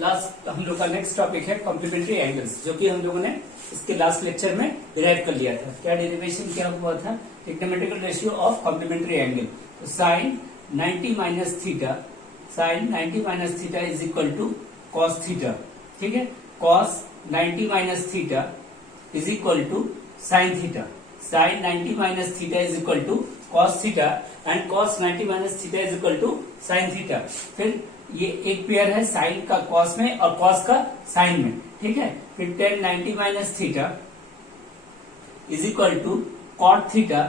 Last हम लोग का नेक्स्ट टॉपिक है कॉम्प्लीमेंट्री एंगल्स, जो कि हम लोगों ने इसके लास्ट लेक्चर में डिराइव कर लिया था। क्या डेरिवेशन क्या हुआ था? Trigonometrical ratio of complementary angle. तो sine 90 minus theta, sine 90 minus theta is equal to cos theta. ठीक है, cos 90 minus theta is equal to sine theta. Sine 90 minus theta is equal to cos theta and cos 90 minus theta is equal to sine theta. फिर ये एक pair है sign का cos में और cos का साइन में। ठीक है, फिर tan 90 minus theta is equal to cot theta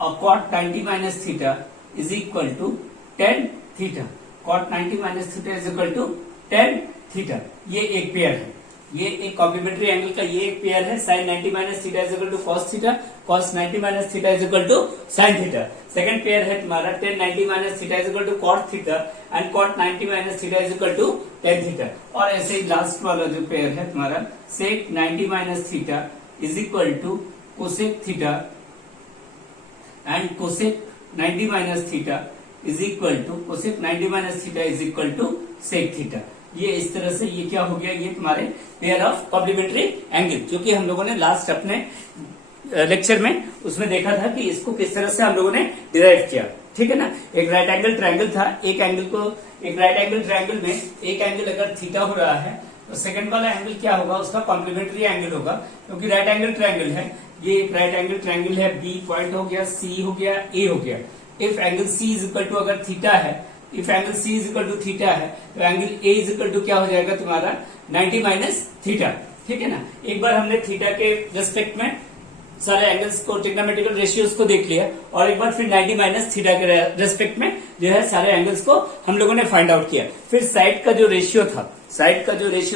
और cot 90 minus theta is equal to tan theta. Cot 90 minus theta is equal to tan theta. ये एक पेयर है, ये एक कॉम्प्लीमेंट्री एंगल का ये एक पेयर है। Sine 90 minus theta is equal to cos theta, cos 90 minus theta is equal to sine theta. Second pair है तुम्हारा tan 90 minus theta is equal to cot theta and cot 90 minus theta is equal to tan theta. और ऐसे ही last वाला जो pair है तुम्हारा sec 90 minus theta is equal to cosec theta and cosec 90 minus theta is equal to cosec 90 minus theta is equal to sec theta. ये इस तरह से ये क्या हो गया, ये तुम्हारे पेयर ऑफ कॉम्प्लीमेंट्री एंगल, जो कि हम लोगों ने लास्ट अपने लेक्चर में उसमें देखा था कि इसको किस तरह से हम लोगों ने डिराइव किया। ठीक है ना, एक राइट एंगल ट्रायंगल था, एक राइट एंगल ट्रायंगल में एक एंगल अगर थीटा हो रहा है तो सेकंड वाला एंगल क्या होगा, उसका कॉम्प्लीमेंट्री एंगल होगा, क्योंकि राइट एंगल ट्रायंगल है। ये एक राइट एंगल ट्रायंगल है, बी पॉइंट हो गया, सी हो गया, ए हो गया। If angle C is equal to अगर थीटा है, if angle C is equal to theta है तो angle A is equal to क्या हो जाएगा तुम्हारा 90 माइनस थीटा। ठीक है ना, एक बार हमने थीटा के रेस्पेक्ट में सारे एंगल्स को ट्रिग्नोमेट्रिकल रेशियोज को देख लिया और एक बार फिर 90 माइनस थीटा के रेस्पेक्ट में जो है सारे एंगल्स को हम लोगों ने फाइंड आउट किया। फिर साइड का जो रेशियो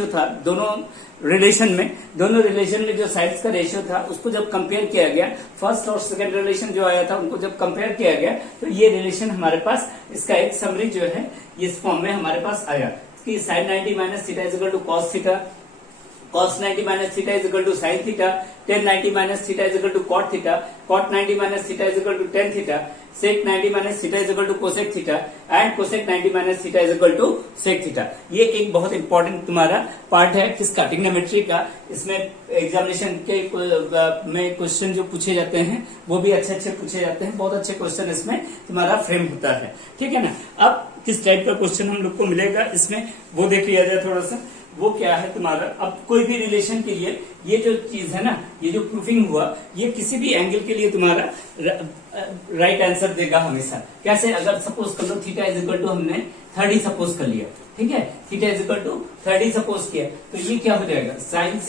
था दोनों रिलेशन में जो साइड्स का रेशियो था उसको जब कंपेयर किया गया, फर्स्ट और सेकंड रिलेशन जो आया था उनको जब कंपेयर किया गया तो ये रिलेशन हमारे पास, इसका एक समरी जो है इस फॉर्म में हमारे पास आया कि sine 90 minus theta is equal to cos theta, cos 90 minus theta is equal to sin theta, tan 90 minus theta is equal to cot theta, cot 90 minus theta is equal to tan theta, sec 90 minus theta is equal to cosec theta and cosec 90 minus theta is equal to sec theta। ये एक बहुत important तुम्हारा part है किसका, trigonometry का। इसमें examination के में क्वेश्चन जो पूछे जाते हैं वो भी अच्छे पूछे जाते हैं, बहुत अच्छे क्वेश्चन इसमें तुम्हारा फ्रेम होता है। ठीक है ना, अब किस टाइप का क्वेश्चन हम लोग को मिलेगा इसमें वो देख लिया जाए थोड़ा सा। वो क्या है तुम्हारा, अब कोई भी रिलेशन के लिए ये जो चीज है ना, ये जो प्रूफिंग हुआ, ये किसी भी एंगल के लिए तुम्हारा राइट आंसर देगा हमेशा। कैसे, अगर सपोज कर लो थीटा इज इक्वल टू हमने 30 सपोज कर लिया, ठीक है, theta is equal to 30 suppose किया तो ये क्या हो जाएगा, साइन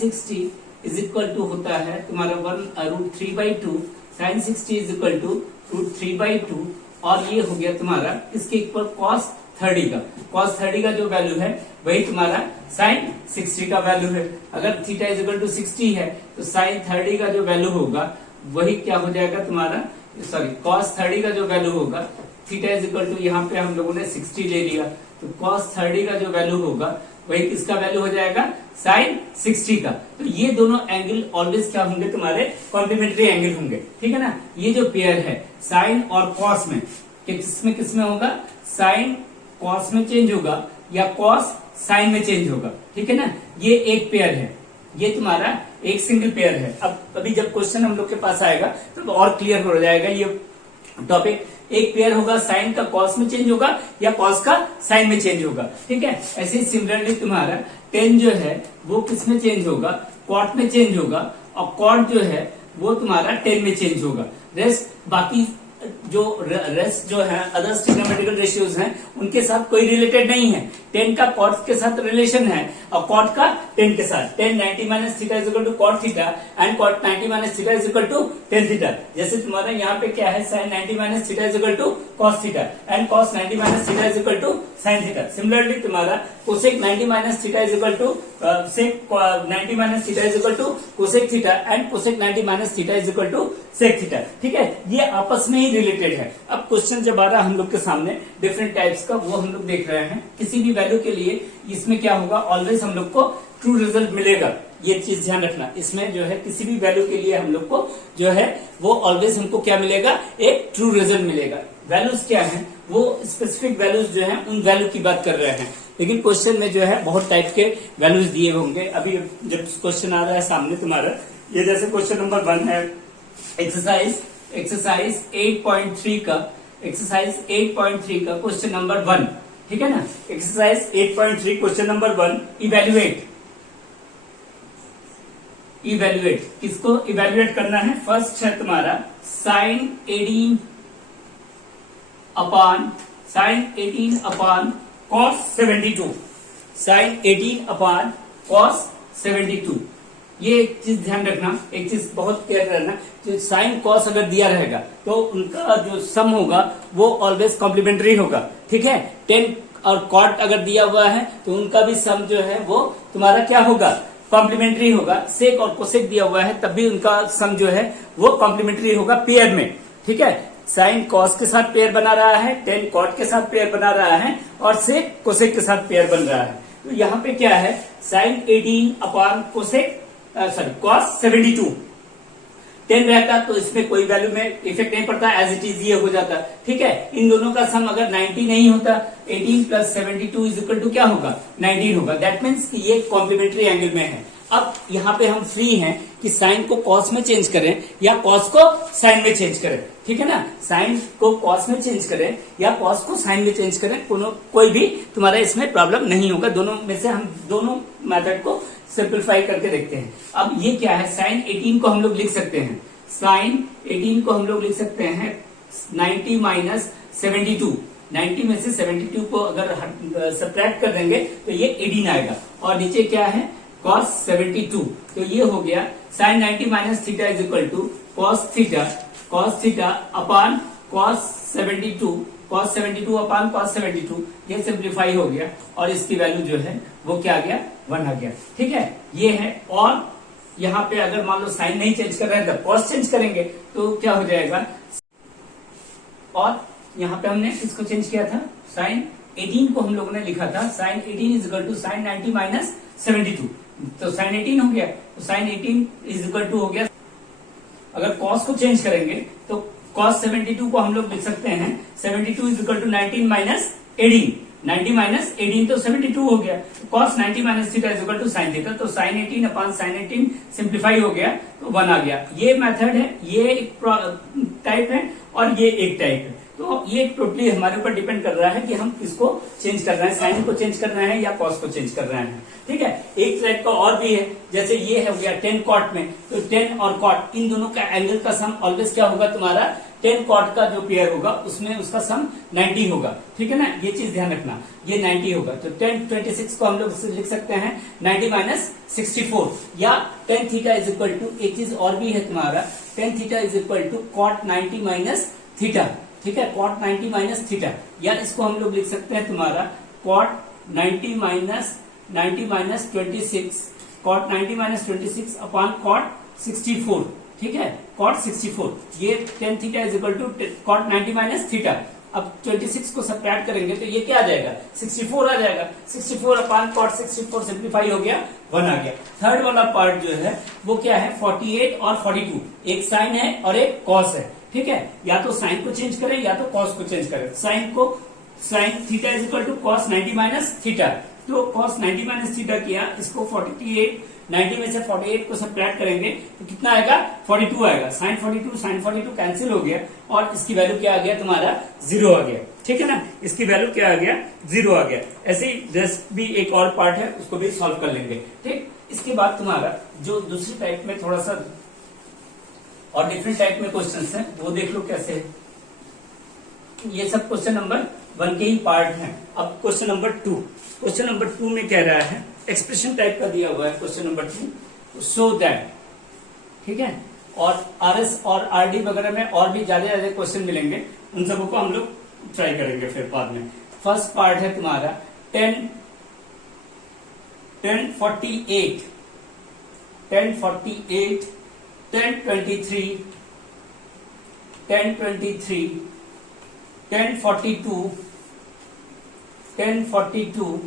60 इज इक्वल टू होता है तुम्हारा 1√3/2, साइन 60 इज इक्वल टू √3/2 और ये हो गया तुम्हारा इसके इक्वल कॉस 30 का। कॉस 30 का जो वैल्यू है वही तुम्हारा साइन 60 का वैल्यू है। अगर थीटा इज इक्वल टू 60 है तो साइन 30 का जो वैल्यू होगा वही क्या हो जाएगा तुम्हारा, कॉस 30 का जो वैल्यू होगा, थीटा इज इक्वल टू यहाँ पे हम लोगों ने 60 ले लिया तो कॉस 30 का जो वैल्यू होगा वही किसका वैल्यू हो जाएगा, साइन 60 का। तो ये दोनों एंगल ऑलवेज क्या होंगे तुम्हारे, कॉम्प्लीमेंट्री एंगल होंगे। ठीक है ना, ये जो पेयर है साइन और कॉस में किसमें होगा, साइन कॉस में चेंज होगा या कॉस साइन में चेंज होगा। ठीक है ना, ये एक पेयर है, ये तुम्हारा एक सिंगल पेयर है। अब अभी जब क्वेश्चन हम लोग के पास आएगा तो और क्लियर हो जाएगा ये टॉपिक। एक पेयर होगा साइन का कॉस में चेंज होगा या कॉस का साइन में चेंज होगा। ठीक है, ऐसे ही सिमिलरली तुम्हारा टेन जो है वो किस में चेंज होगा, कॉट में चेंज होगा और कॉट जो है वो तुम्हारा टेन में चेंज होगा। बाकी जो है अदर्स ट्रिग्नोमेट्रिकल रेशियोज हैं उनके साथ कोई रिलेटेड नहीं है। टेन का कॉट के साथ रिलेशन है और कॉट का टेन के साथ। Tan 90 minus theta is equal to cot theta and cot 90 minus theta is equal to tan theta. जैसे तुम्हारा यहाँ पे क्या है, sine 90 minus theta is equal to cos theta and cos 90 minus theta is equal to sine theta. Similarly तुम्हारा cosec 90 minus theta is equal to sec 90 minus theta is equal to cosec theta and cosec 90 minus theta is equal to sec theta. ठीक है, ये आपस में ही related है। अब question जब आ रहा है हम लोग के सामने डिफरेंट टाइप्स का, वो हम लोग देख रहे हैं। किसी भी वैल्यू के लिए इसमें क्या होगा, ऑलवेज हम लोग को ट्रू रिजल्ट मिलेगा। ये चीज ध्यान रखना, इसमें जो है किसी भी वैल्यू के लिए हम लोग को जो है वो ऑलवेज हमको क्या मिलेगा, एक ट्रू रिजल्ट मिलेगा। वैल्यूज क्या है, वो स्पेसिफिक वैल्यूज जो है उन वैल्यू की बात कर रहे हैं, लेकिन क्वेश्चन में जो है बहुत टाइप के वैल्यूज दिए होंगे। अभी जब क्वेश्चन आ रहा है सामने तुम्हारा, ये जैसे क्वेश्चन नंबर 1 है, एक्सरसाइज 8.3 का क्वेश्चन नंबर 1, ठीक है ना। एक्सरसाइज 8.3 क्वेश्चन नंबर 1, इवेल्युएट किसको इवेल्युएट करना है। फर्स्ट है तुम्हारा sine 18 upon cos 72, sine 18 upon cos 72। ये एक चीज ध्यान रखना, एक चीज बहुत क्लियर रहना, जो साइन कॉस अगर दिया रहेगा तो उनका जो सम होगा वो ऑलवेज कॉम्प्लीमेंट्री होगा, ठीक है। 10 और कॉट अगर दिया हुआ है तो उनका भी सम जो है वो तुम्हारा क्या होगा, कॉम्प्लीमेंट्री होगा। सेक और कोसेक दिया हुआ है तब भी उनका सम जो है वो कॉम्प्लीमेंट्री होगा पेयर में, ठीक है। साइन कॉस के साथ पेयर बना रहा है, 10 कॉट के साथ पेयर बना रहा है और सेक कोसेक के साथ पेयर बन रहा है। तो यहाँ पे क्या है, साइन 18 अपॉन कोसेक कॉस 72, 10 रहता तो इसमें कोई वैल्यू में इफेक्ट नहीं पड़ता, एज इट इज ये हो जाता, ठीक है। इन दोनों का सम अगर 90 नहीं होता, 18 प्लस 72 इज इक्वल टू क्या होगा, 19 होगा। दैट मीन्स कि ये कॉम्प्लीमेंट्री एंगल में है। अब यहाँ पे हम फ्री हैं कि साइन को कॉस में चेंज करें या कॉस को साइन में चेंज करें, ठीक है ना। साइन को कॉस में चेंज करें या कॉस को साइन में चेंज करें, कोई भी तुम्हारा इसमें प्रॉब्लम नहीं होगा। दोनों में से हम दोनों मेथड को सिंप्लीफाई करके देखते हैं। अब ये क्या है, साइन 18 को हम लोग लिख सकते हैं, साइन 18 को हम लोग लिख सकते हैं 90 माइनस 72। 90 में से 72 को अगर सब्ट्रैक्ट कर देंगे तो ये 18 आएगा, और नीचे क्या है, cos 72। तो ये हो गया sine 90 minus theta is equal to cos theta upon cos 72 upon cos 72। ये सिंप्लीफाई हो गया और इसकी वैल्यू जो है वो क्या आ गया, 1 आ गया, ठीक है। ये है। और यहाँ पे अगर मान लो साइन नहीं चेंज कर रहे हैं तो cos चेंज करेंगे तो क्या हो जाएगा, और यहाँ पे हमने इसको चेंज किया था, साइन 18 को हम लोगों ने लिखा था sine 18 is equal to sine 90 minus 72, तो साइन 18 हो गया, तो साइन 18 इज इक्वल टू हो गया। अगर cos को चेंज करेंगे तो cos 72 को हम लोग लिख सकते हैं 72 is equal to 19 minus 18, 90 minus 18 तो 72 हो गया। तो cos 90 minus theta is equal to sine theta, तो साइन 18 अपॉन साइन 18 सिंप्लीफाई हो गया तो 1 आ गया। ये मेथड है, ये एक टाइप है और ये एक टाइप है। तो ये टोटली हमारे ऊपर डिपेंड कर रहा है कि हम किसको चेंज कर रहे हैं, साइन को चेंज कर रहे हैं या कॉस को चेंज कर रहे हैं, ठीक है। एक टाइप का और भी है, जैसे ये हो गया 10 कॉट में, तो 10 और कॉट इन दोनों का एंगल का सम ऑलवेज क्या होगा तुम्हारा, 10 कॉट का जो पेयर होगा उसमें उसका सम 90 होगा, ठीक है ना। ये चीज ध्यान रखना, ये 90 होगा। तो 10 26 को हम लोग लिख सकते हैं 90 माइनस 64, या tan theta is equal to, एक चीज और भी है तुम्हारा, tan theta is equal to cot 90 minus theta, ठीक है, कॉट 90 माइनस थीटा, या इसको हम लोग लिख सकते हैं तुम्हारा cot 90 minus 26, cot 90 minus 26 upon cot 64, ठीक है, कॉट 64। ये tan theta is equal to cot 90 minus theta. अब 26 को सब्ट्रैक्ट करेंगे तो ये क्या आ जाएगा, 64 आ जाएगा। 64 अपॉन कॉट 64 सिंप्लीफाई हो गया, 1 आ गया। थर्ड वाला पार्ट जो है वो क्या है, 48 और 42, एक साइन है और एक कॉस है, ठीक है। या तो साइन को चेंज करें या तो कॉस को चेंज करें। Sine theta is equal to cos 90 minus theta, तो कॉस 90 माइनस थीटा किया, इसको 48, 90 में से 48 को सब्ट्रैक्ट करेंगे तो कितना आएगा, 42 आएगा। साइन 42 कैंसिल हो गया और इसकी वैल्यू क्या आ गया तुम्हारा, 0 आ गया, ठीक है ना। इसकी वैल्यू क्या आ गया, 0 आ गया। ऐसे ही जस्ट भी एक और पार्ट है, उसको भी सॉल्व कर लेंगे, ठीक। इसके बाद तुम्हारा जो दूसरी टाइप में थोड़ा सा और डिफरेंट टाइप में क्वेश्चंस हैं वो देख लो कैसे है। ये सब क्वेश्चन नंबर 1 के ही पार्ट हैं। अब क्वेश्चन नंबर 2 में कह रहा है, एक्सप्रेशन टाइप का दिया हुआ है क्वेश्चन नंबर 2, सो दैट, ठीक है। और आरएस और आरडी वगैरह में और भी ज्यादा क्वेश्चन मिलेंगे, उन सबको को हम लोग ट्राई करेंगे फिर बाद में। फर्स्ट पार्ट है तुम्हारा 1048, 1023, 1042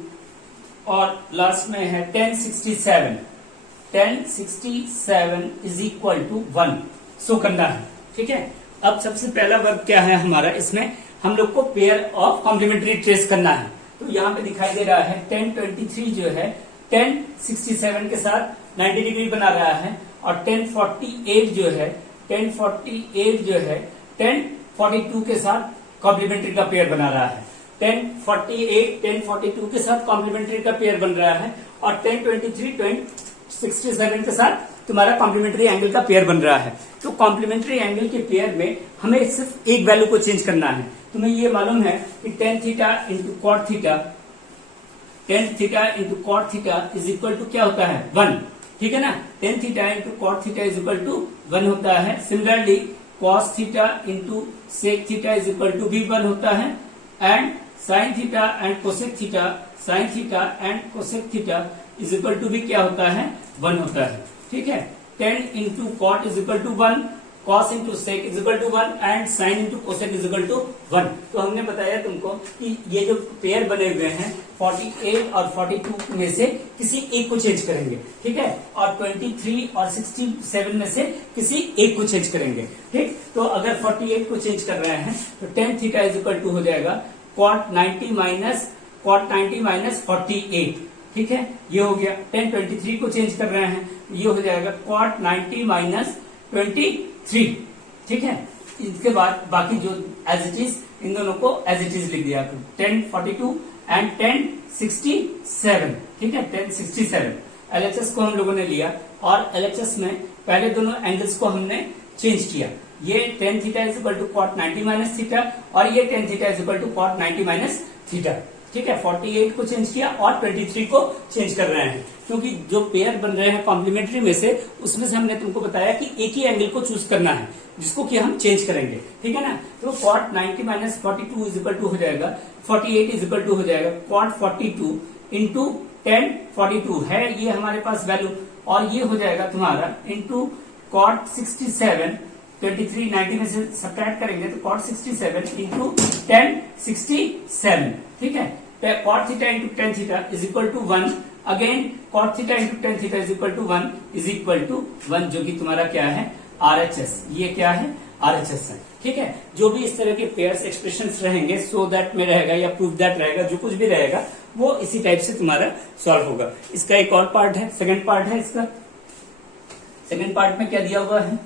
और लास्ट में है 1067 इज इक्वल टू 1 सो करना है, ठीक है। अब सबसे पहला वर्ग क्या है हमारा, इसमें हम लोग को पेयर ऑफ कॉम्प्लीमेंट्री ट्रेस करना है। तो यहाँ पे दिखाई दे रहा है 1023 जो है 1067 के साथ 90 डिग्री बना रहा है, और 1048 जो है 1042 के साथ कॉम्प्लीमेंट्री का पेयर बना रहा है। 1048 1042 के साथ कॉम्प्लीमेंट्री का पेयर बन रहा है, और 1023 1067 के साथ तुम्हारा कॉम्प्लीमेंट्री एंगल का पेयर बन रहा है। तो कॉम्प्लीमेंट्री एंगल के पेयर में हमें सिर्फ एक वैल्यू को चेंज करना है। तुम्हें ये मालूम है कि tan theta into cot theta, tan theta into cot theta is equal to क्या होता है 1, ठीक है ना। tan theta into cot theta is equal to 1 होता है। Similarly cos theta into sec theta is equal to भी 1 होता है, and sin theta and cosec theta, sin theta and cosec theta is equal to भी क्या होता है 1 होता है, ठीक है। tan into cot is equal to 1, cos into sec is equal to 1 and sin into cosec is equal to 1। तो हमने बताया तुमको कि ये जो पेयर बने हुए हैं 48 और 42 में से किसी एक को चेंज करेंगे, ठीक है, और 23 और 67 में से किसी एक को चेंज करेंगे, ठीक। तो अगर 48 को चेंज कर रहे हैं तो tan theta is equal to हो जाएगा cot 90 माइनस 48, ठीक है, ये हो गया। 1023 को चेंज कर रहे हैं, ये हो जाएगा cot 90 माइनस 23, ठीक है। इसके बाद बाकी जो एज इट इज, इन दोनों को एज इट इज लिख दिया 1042 एंड 1067, ठीक है, 1067 एलएचएस को हम लोगों ने लिया, और एलएचएस में पहले दोनों एंगल्स को हमने चेंज किया। ये tan theta is equal to cot 90 minus theta, और ये tan theta is equal to cot 90 minus theta, ठीक है। 48 को चेंज किया और 23 को चेंज कर रहे हैं, क्योंकि जो पेयर बन रहे हैं कॉम्प्लीमेंट्री में से, उसमें से हमने तुमको बताया कि एक ही एंगल को चूज करना है जिसको कि हम चेंज करेंगे, ठीक है ना। तो cot 90 minus 42 is equal to हो जाएगा 48 इज इक्वल टू हो जाएगा cot 42 इंटू tan 42 है ये हमारे पास वैल्यू, और ये हो जाएगा तुम्हारा इंटू cot 67, 23 90 में से सब्ट्रैक्ट करेंगे तो cot 67 इंटू tan 67, ठीक है। cot theta into tan theta is equal to 1, again cot theta into tan theta is equal to 1 is equal to 1, जो कि तुम्हारा क्या है RHS, ये क्या है RHS है, ठीक है। जो भी इस तरह के पेयर्स एक्सप्रेशंस रहेंगे, सो दैट में रहेगा या प्रूव दैट रहेगा, जो कुछ भी रहेगा वो इसी टाइप से तुम्हारा सॉल्व होगा। इसका एक और पार्ट है, सेकंड पार्ट है इसका। सेकंड पार्ट में क्या दिया हुआ है,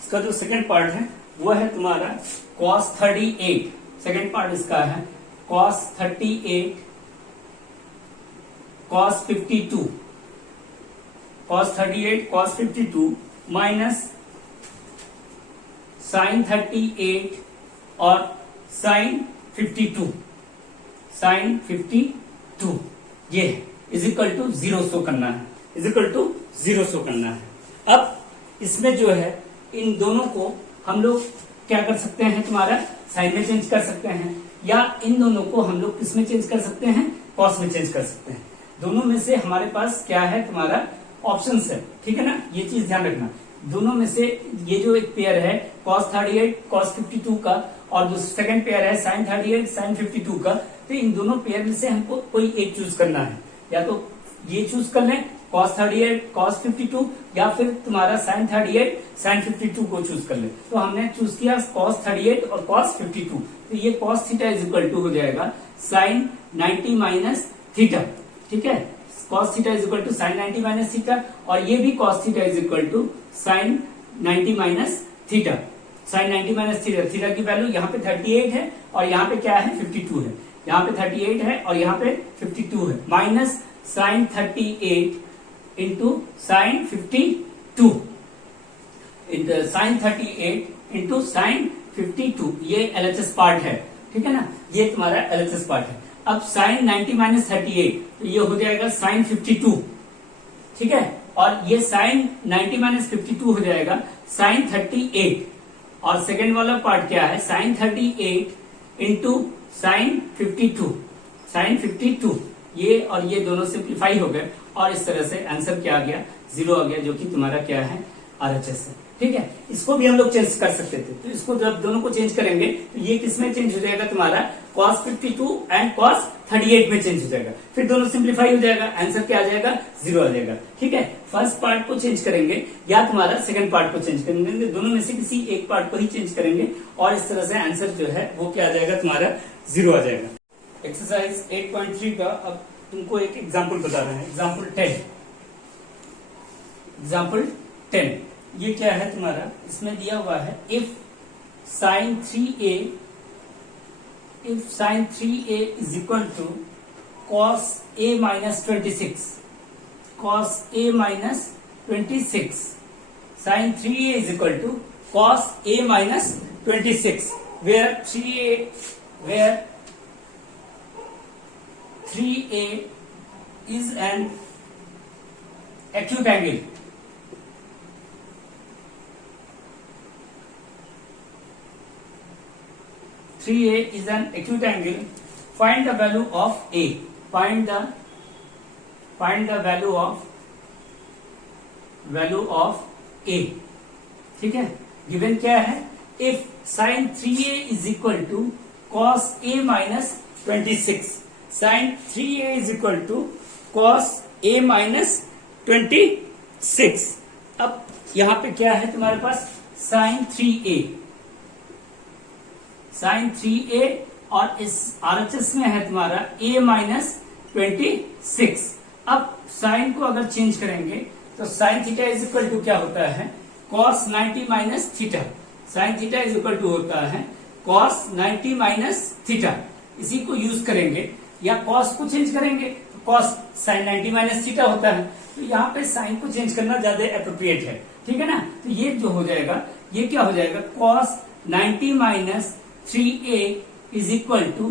इसका जो सेकंड पार्ट है वो है तुम्हारा cos 38। सेकंड पार्ट इसका है cos 38 cos 52, cos 38 cos 52 minus sin 38 और sin 52, sin 52 ये इज इक्वल टू 0 शो करना है, इज इक्वल टू 0 शो करना है। अब इसमें जो है इन दोनों को हम लोग क्या कर सकते हैं, तुम्हारा साइन में चेंज कर सकते हैं, या इन दोनों को हम लोग किस में चेंज कर सकते हैं, कॉस में चेंज कर सकते हैं। दोनों में से हमारे पास क्या है, तुम्हारा ऑप्शंस है, ठीक है ना, ये चीज ध्यान रखना। दोनों में से ये जो एक पेयर है cos 38 cos 52 का, और जो सेकंड पेयर है sin 38 sin 52 का, तो इन दोनों पेयर में से हमको कोई एक चूज करना है, या तो ये चूज कर लें cos 38 cos 52, या फिर तुम्हारा sin 38 sin 52 को चूज कर ले। तो हमने चूज किया cos 38 और cos 52, तो ये cos theta is equal to हो जाएगा sin 90 माइनस थीटा, ठीक है। cos theta is equal to sin 90 minus theta, और ये भी cos theta is equal to sin 90 minus theta. sin 90 minus theta, theta की वैल्यू यहाँ पे 38 है और यहाँ पे क्या है 52 है, यहाँ पे 38 है और यहाँ पे 52 है, minus sin 38 into sine 52, sine 38 into sine 52, ये एलएचएस पार्ट है, ठीक है ना, ये तुम्हारा एलएचएस पार्ट है। अब साइन 90 माइनस 38, तो ये हो जाएगा साइन 52, ठीक है, और ये साइन 90 माइनस 52 हो जाएगा साइन 38, और सेकेंड वाला पार्ट क्या है, साइन 38 इंटू साइन 52, साइन 52, ये और ये दोनों सिंप्लीफाई हो गए, और इस तरह से आंसर क्या आ गया 0 आ गया, जो कि तुम्हारा क्या है RHS है। ठीक है, इसको भी हम लोग चेंज कर सकते थे, तो इसको जब दोनों को चेंज करेंगे तो ये किसमें चेंज हो जाएगा तुम्हारा cos 52 एंड cos 38 में चेंज हो जाएगा, फिर दोनों सिंप्लीफाई हो जाएगा, आंसर क्या आ जाएगा 0 आ जाएगा। ठीक है, फर्स्ट पार्ट को चेंज करेंगे या तुम्हारा सेकंड पार्ट को चेंज करेंगे, दोनों में से किसी एक पार्ट को ही चेंज करेंगे और इस तरह से आंसर जो है वो क्या आ जाएगा तुम्हारा 0 आ जाएगा। एक्सरसाइज 8.3 का अब तुमको एक एग्जाम्पल बता रहे हैं, एग्जाम्पल 10। ये क्या है तुम्हारा, इसमें दिया हुआ है if sin 3a is equal to cos a minus 26, cos a minus 26, sin 3a is equal to cos a minus 26, where 3a is an acute angle. A is an acute angle. Find the value of A. Find the value of A. ठीक है, given क्या है, if sin 3a is equal to cos a minus 26, sin 3a is equal to cos a minus 26। अब यहां पे क्या है तुम्हारे पास sin 3a, sin 3a और इस RHS में है तुम्हारा a माइनस 26। अब साइन को अगर चेंज करेंगे तो sine theta is equal to क्या होता है cos 90 minus theta, sine theta is equal to होता है cos 90 माइनस थीटा। इसी को यूज करेंगे या cos को चेंज करेंगे तो cos sin 90 माइनस थीटा होता है, तो यहाँ पे साइन को चेंज करना ज्यादा अप्रोप्रिएट है। ठीक है ना, तो ये जो हो जाएगा ये क्या हो जाएगा cos 90 minus 3a is equal to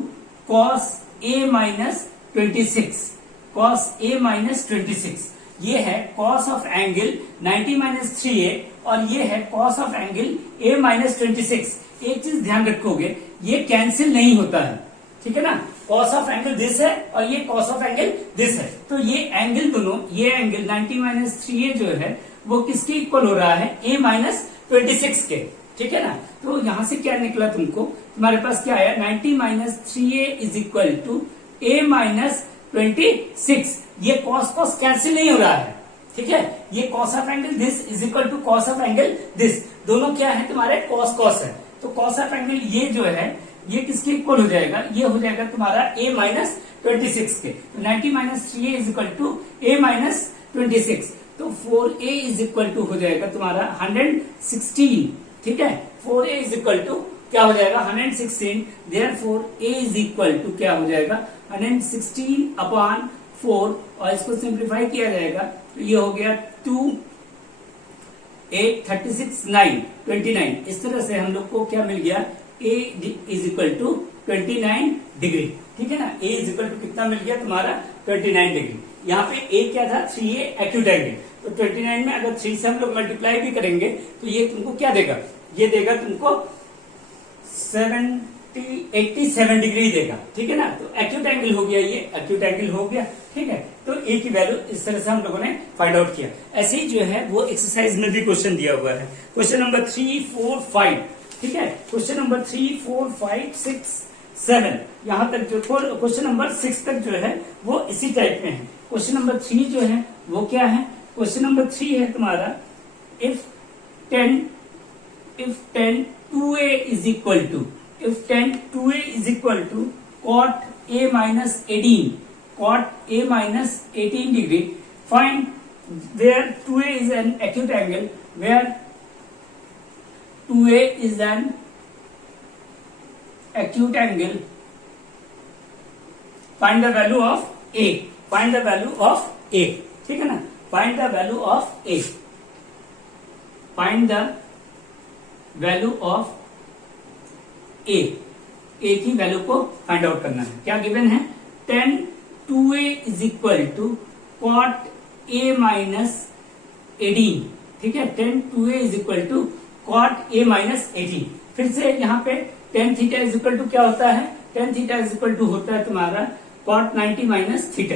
cos a minus 26, cos a minus 26। ये है cos of angle 90 minus 3a और ये है cos of angle a minus 26। एक चीज ध्यान रखोगे, ये कैंसिल नहीं होता है, ठीक है ना, cos ऑफ एंगल दिस है और ये cos ऑफ एंगल दिस है, तो ये एंगल दोनों, ये एंगल 90 माइनस 3a जो है वो किसके इक्वल हो रहा है a माइनस 26 के। ठीक है ना, तो यहां से क्या निकला तुमको, तुम्हारे पास क्या आया 90 minus 3a is equal to a minus 26। ये cos कैंसिल नहीं हो रहा है, ठीक है, ये cos of angle this is equal to cos of angle this, दोनों क्या है तुम्हारे cos है, तो cos ऑफ एंगल ये जो है ये किसके इक्वल हो जाएगा, ये हो जाएगा तुम्हारा a माइनस 26 के, तो 90 minus 3a is equal to a minus 26, तो 4a इज इक्वल टू हो जाएगा तुम्हारा 116। ठीक है, 4a इज इक्वल टू क्या हो जाएगा 116, therefore a is equal to क्या हो जाएगा 116 अपॉन 4 और इसको सिंप्लीफाई किया जाएगा तो ये हो गया 2 8 36 9 29। इस तरह से हम लोग को क्या मिल गया a is equal to 29 degree. ठीक है ना, a इज इक्वल टू कितना मिल गया तुम्हारा 29 डिग्री। यहाँ पे a क्या था 3a एक्यूट एंगल, तो 29 में अगर 3 से हम लोग मल्टीप्लाई भी करेंगे तो ये तुमको क्या देगा, ये देगा तुमको 87 डिग्री देगा। ठीक है ना, तो एक्यूट एंगल हो गया, ये एक्यूट एंगल हो गया। ठीक है, तो ए की वैल्यू इस तरह से हम लोगों ने फाइंड आउट किया। ऐसे ही जो है वो एक्सरसाइज में भी क्वेश्चन दिया हुआ है, क्वेश्चन नंबर 3 4 5। ठीक है, क्वेश्चन नंबर 3 4 5 6 7 यहाँ तक जो क्वेश्चन नंबर 6 तक जो है वो इसी टाइप में है। क्वेश्चन नंबर 3 जो है वो क्या है, क्वेश्चन नंबर 3 है तुम्हारा if 10 2a is equal to, if 10 2a is equal to cot a minus 18 degree, find where 2a is an acute angle, where 2a is an acute angle, find the value of a, find the value of a। ठीक है ना, find the value of a, find the value of A, A की value को find out करना है। क्या given है 10 2a is equal to cot A minus 18। ठीक है, 10 2a is equal to cot A minus 18। फिर से यहाँ पे tan theta is equal to क्या होता है, tan theta is equal to होता है तुम्हारा cot 90 minus theta,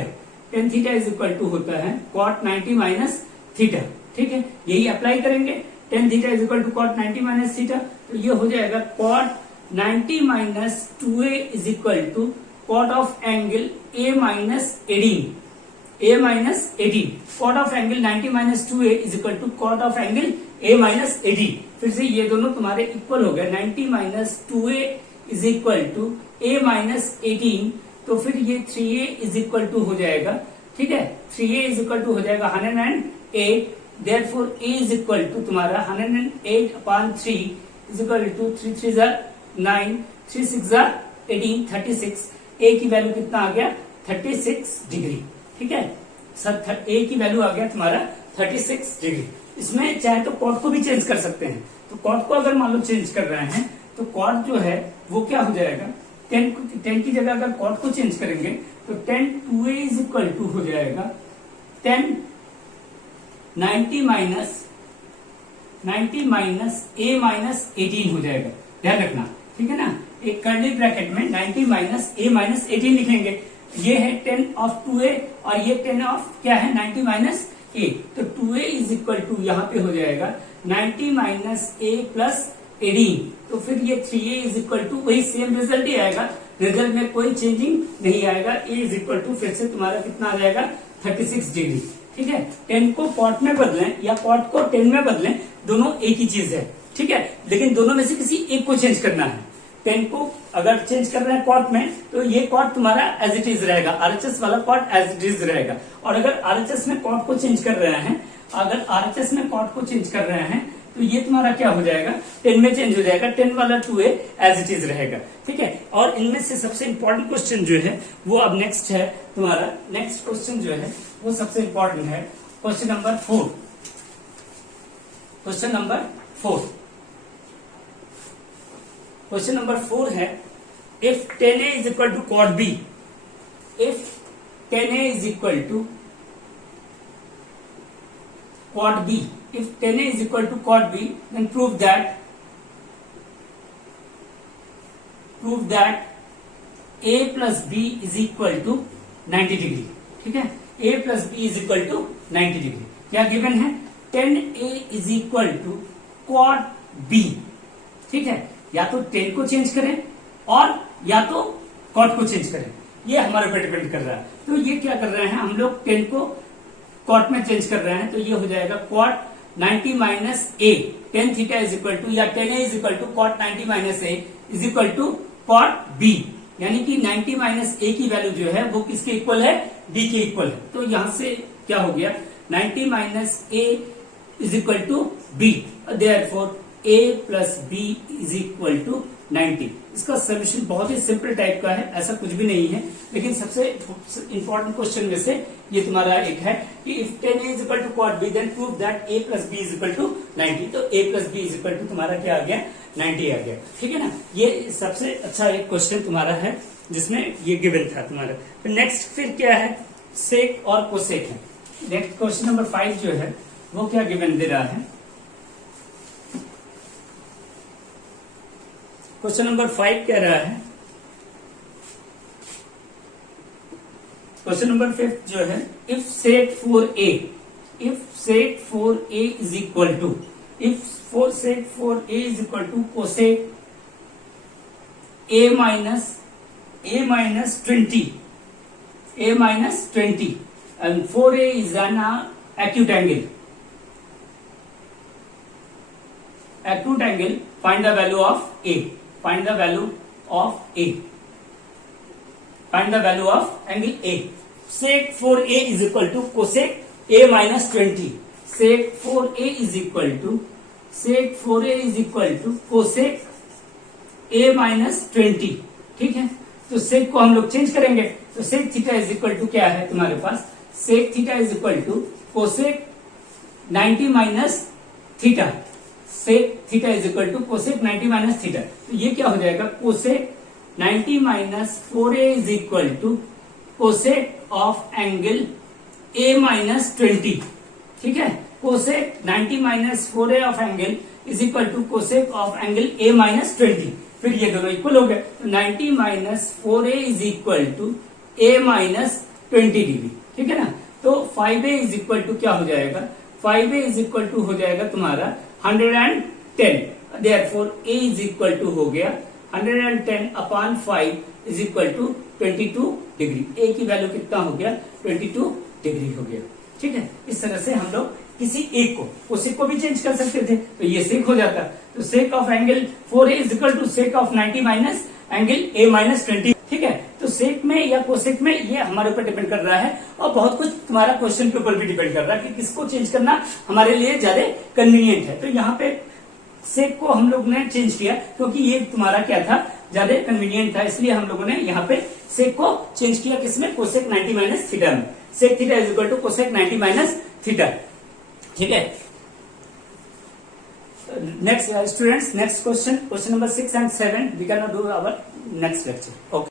tan theta is equal to होता है कॉट 90 माइनस थीटा। ठीक है, यही अप्लाई करेंगे, tan theta is equal to cot 90 minus theta, तो ये हो जाएगा cot 90 minus 2a is equal to cot of angle a minus 18 cot of angle 90 minus 2a is equal to cot of angle a minus 18। फिर से ये दोनों तुम्हारे equal हो गए, 90 minus 2a is equal to a minus 18, तो फिर ये 3a इज इक्वल टू हो जाएगा, ठीक है, 3a इज इक्वल टू हो जाएगा 108, therefore a is equal to तुम्हारा 108 अपॉन 3 इज इक्वल टू 3 3 जा 9, 3 6 जा 18, 36। a की वैल्यू कितना आ गया 36 डिग्री, ठीक है सर, a की वैल्यू आ गया तुम्हारा 36 डिग्री। इसमें चाहे तो कॉट को भी चेंज कर सकते हैं, तो कॉट को अगर मान लो चेंज कर रहे हैं तो कॉट जो है वो क्या हो जाएगा, 10 की जगह अगर कॉट को चेंज करेंगे तो 10 2a इज इक्वल टू हो जाएगा 10 90 माइनस a माइनस 18 हो जाएगा, ध्यान रखना, ठीक है ना। एक कर्ली ब्रैकेट में 90 माइनस a माइनस 18 लिखेंगे, ये है 10 ऑफ 2a और ये 10 ऑफ क्या है 90 माइनस a, तो 2a इज इक्वल टू यहाँ पे हो जाएगा 90 माइनस a प्लस 18, तो फिर ये 3a इज इक्वल टू वही सेम रिजल्ट ही आएगा, रिजल्ट में कोई चेंजिंग नहीं आएगा, a इज इक्वल टू फिर से तुम्हारा कितना आ जाएगा 36 डिग्री, ठीक है। 10 को कॉट में बदलें या कॉट को 10 में बदलें, दोनों एक ही चीज है, ठीक है, लेकिन दोनों में से किसी एक को चेंज करना है। 10 को अगर चेंज कर रहे हैं कॉट में तो ये कॉट तुम्हारा एज इट इज रहेगा, आरएचएस वाला कॉट एज इट इज रहेगा, और अगर आरएचएस में कॉट को चेंज कर रहे हैं, अगर आरएचएस में कॉट को चेंज कर रहे हैं तो ये तुम्हारा क्या हो जाएगा 10 में चेंज हो जाएगा, 10 वाला 2a एज इट इज रहेगा, ठीक है। और इनमें से सबसे इंपॉर्टेंट क्वेश्चन जो है वो अब नेक्स्ट है तुम्हारा, नेक्स्ट क्वेश्चन जो है वो सबसे इंपॉर्टेंट है, question number 4। Question number 4, question number 4 है, if 10a is equal to cot b, if 10a is equal to cot b, if 10a is equal to cot b, then prove that a plus b is equal to 90 degree, ठीक है, a plus b is equal to 90 degree. क्या given है 10a is equal to cot b, ठीक है, या तो 10 को change करें और या तो cot को चेंज करें, ये हमारे ऊपर डिपेंड कर रहा है। तो ये क्या कर रहे हैं हम लोग, 10 को कॉट में चेंज कर रहे हैं, तो ये हो जाएगा cot 90 minus a, tan theta is equal to, या 10a is equal to cot 90 minus a is equal to cot b, यानी कि 90 माइनस a की वैल्यू जो है वो किसके इक्वल है, b के इक्वल है। तो यहां से क्या हो गया 90 minus a is equal to b, therefore a plus b is equal to 90। इसका सोल्यूशन बहुत ही सिंपल टाइप का है, ऐसा कुछ भी नहीं है, लेकिन सबसे इंपॉर्टेंट क्वेश्चन में से ये तुम्हारा एक है कि if 10a is equal to cot b then prove that a plus b is equal to 90, तो a plus b is equal to तुम्हारा क्या आ गया 90 आ गया, ठीक है ना। ये सबसे अच्छा एक क्वेश्चन तुम्हारा है जिसमें ये गिवन था तुम्हारा। फिर नेक्स्ट फिर क्या है, सेक और कोसेक है। नेक्स्ट क्वेश्चन नंबर 5 जो है वो क्या गिवन दे रहा है, क्वेश्चन नंबर 5 कह रहा है, क्वेश्चन नंबर 5 जो है, if sec 4a is equal to, if sec 4a is equal to cosec a minus 20 and 4a is an acute angle, find the value of a, find the value of angle a। sec 4a is equal to cosec a minus 20, sec 4a is equal to cosec a minus 20, ठीक है। तो sec को हम लोग change करेंगे, तो sec theta is equal to क्या है तुम्हारे पास, sec theta is equal to cosec 90 minus theta, sec theta is equal to cosec 90 minus theta, तो ये क्या हो जाएगा cosec 90 minus 4a is equal to cosec of angle a minus 20, ठीक है। Cosec 90 minus 4a of angle is equal to cosec of angle a minus 20, फिर ये दोनों इक्वल हो गए, तो 90 minus 4a is equal to a minus 20 degree, ठीक है ना। तो 5a इज इक्वल टू क्या हो जाएगा, 5a इज इक्वल टू हो जाएगा तुम्हारा 110, therefore A is equal to हो गया 110 upon 5 is equal to 22 degree. A की वैल्यू कितना हो गया 22 डिग्री हो गया। ठीक है, इस तरह से हम लोग किसी एक को कोसेक को भी चेंज कर सकते थे, तो ये सेक हो जाता। तो sec of angle 4a is equal to sec of 90 minus angle a minus 20। ठीक है, तो सेक में या कोसेक में ये हमारे ऊपर डिपेंड कर रहा है, और बहुत कुछ तुम्हारा क्वेश्चन के ऊपर भी डिपेंड कर रहा है कि किसको चेंज करना हमारे लिए ज्यादा कन्वीनियंट है। तो यहाँ पे सेक को हम लोग ने चेंज किया क्योंकि ये तुम्हारा क्या था, ज्यादा कन्वीनियंट था, इसलिए हम लोगों ने यहाँ पे सेक को चेंज किया किसमें, कोसेक 90 माइनस थीटा में। Sec theta is equal to cosec 90 minus theta. ठीक है, next students, next question number 6 and 7 we can do our next lecture. Okay.